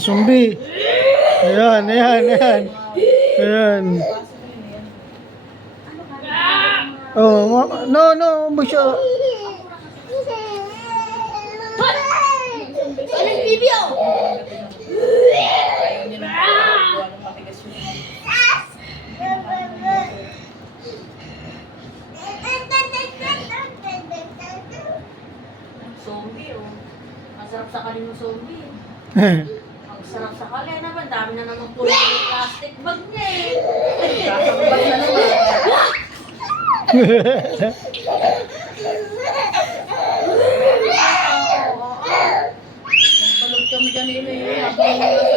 Zombie. Ayan, ayan, ayan. Ayan. Oh, no, no, Busyo. Anong bibyo? Zombie, oh. Masarap sa kanin ng zombie. Ang sarap sa kanin naman. Dami na naman puro yung plastic bag niya eh. Kasambag na naman. Balot kami dyan eh. Habang nasa